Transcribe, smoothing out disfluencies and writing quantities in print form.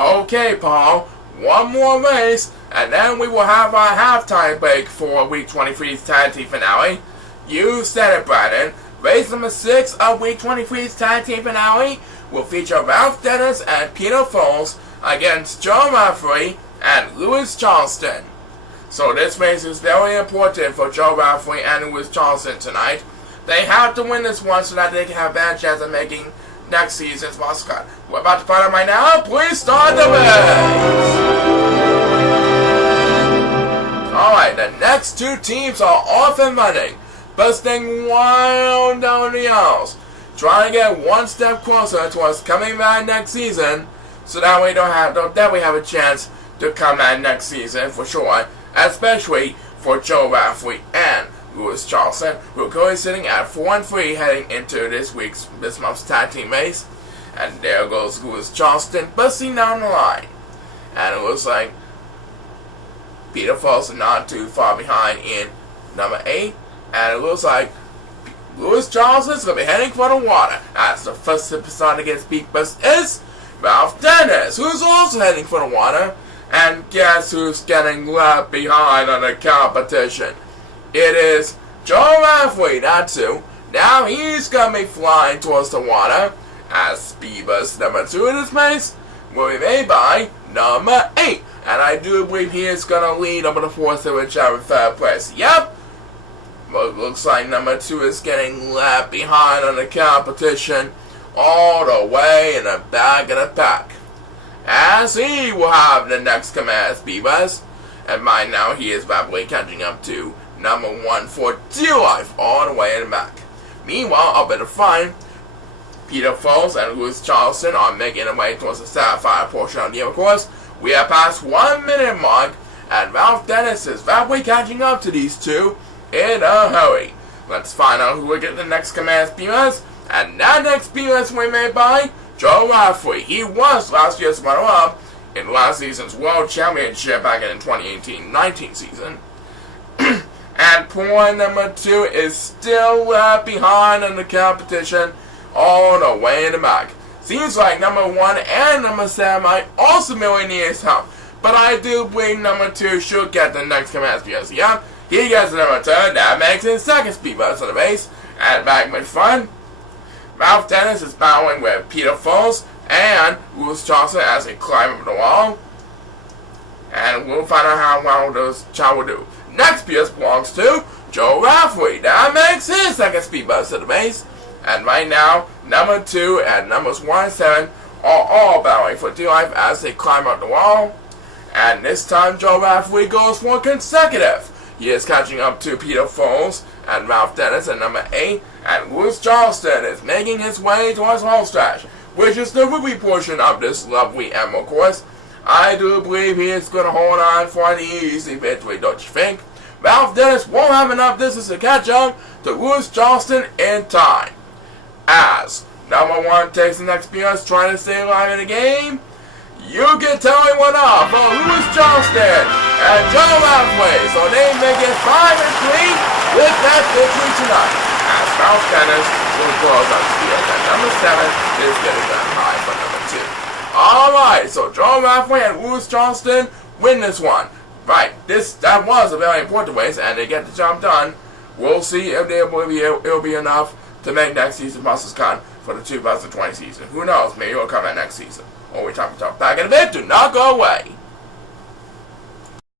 Okay, Paul, one more race, and then we will have our halftime break for Week 23's Tag Team Finale. You said it, Brandon. Race number 6 of Week 23's Tag Team Finale will feature Ralph Dennis and Peter Foles against Joe Raftery and Lewis Charleston. So this race is very important for Joe Raftery and Lewis Charleston tonight. They have to win this one so that they can have a bad chance of making next season's mascot. We're about to find out right now. Please start the race! Alright, the next two teams are off and running, busting wild down the aisles, trying to get one step closer towards coming back next season, so that we have a chance to come back next season for sure, especially for Joe Raftery and Lewis Charleston, who are currently sitting at 4-3 heading into this month's tag team race. And there goes Lewis Charleston busting down the line. And it looks like Peter Foles is not too far behind in number 8. And it looks like Lewis Charleston is going to be heading for the water. As the first superstar to get his beak bust is Ralph Dennis, who's also heading for the water. And guess who's getting left behind on the competition? It is Joe Raftery, that's who. Now he's going to be flying towards the water, as speed bus number 2 in this race will be made by number 8. And I do believe he is going to lead over the 4th and whichever 3rd place. Yep. Well, it looks like number 2 is getting left behind on the competition all the way in the back of the pack, as he will have the next command speed bus. And by now he is rapidly catching up to number 1 for dear life all the way in the back. Meanwhile, up in the front, Peter Foles and Lewis Charleston are making their way towards the sapphire portion of the course. We are past 1 minute mark, and Ralph Dennis is rapidly catching up to these two in a hurry. Let's find out who will get the next command speeders, and that next speeders will be made by Joe Raftery. He was last year's runner-up in last season's World Championship back in the 2018-19 season. And point number 2 is still left behind in the competition all the way in the back. Seems like number 1 and number 7 might also really need his help, but I do believe number 2 should get the next command speed. Yeah, he gets the number 2, that makes his second speed bus of the race. And back with fun, Ralph Dennis is battling with Peter Foles and Lewis Charleston as they climb up the wall. And we'll find out how well Chao will do. Next PS belongs to Joe Raftery. That makes his second speed bus of the race. And right now, number 2 and numbers 1 and 7 are all battling for dear life as they climb up the wall. And this time, Joe Raftery goes for consecutive. He is catching up to Peter Foles and Ralph Dennis at number 8. And Lewis Charleston is making his way towards home stretch, which is the ruby portion of this lovely Emerald course. I do believe he is going to hold on for an easy victory, don't you think? Ralph Dennis won't have enough distance to catch up to Lewis Charleston in time. As number 1 takes the next PS trying to stay alive in the game, you can tell me what up for Lewis Charleston and Joe Raftery. So they make it 5-3 with that victory tonight. As Ralph Dennis will close on speed, and number 7 is getting that high for number 2. Alright, so Joe Raftery and Lewis Charleston win this one. Right, that was a very important race, and they get the job done. We'll see if it'll be enough to make next season's mascot for the 2020 season. Who knows, maybe it'll come out next season. Or we talk about back in a bit. Do not go away.